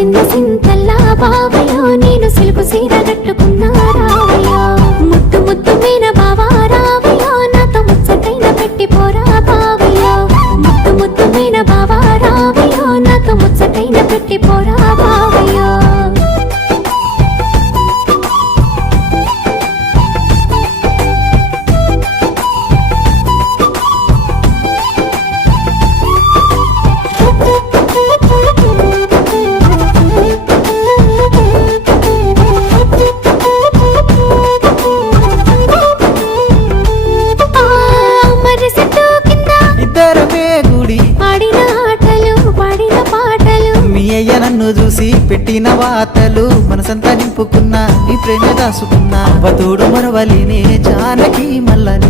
మురిసింద సింతల్లా బావయ్యో నేను సిలుకు సీర కట్టుకున్నా రావయ్యో ముద్దు ముద్దు మీన బావా రావయ్యో నాతో ముచ్చటైన పెట్టి పోరా బావయ్యో ముద్దు ముద్దు మీన బావా రావయ్యో నాతో ముచ్చటైన పెట్టి పోరా బావయ్యో నన్ను చూసి పెట్టిన వాతలు మనసంతా నింపుకున్నా నీ ప్రేమ దాసుకున్నా అవతోడు మరవలినే జానకి మల్ల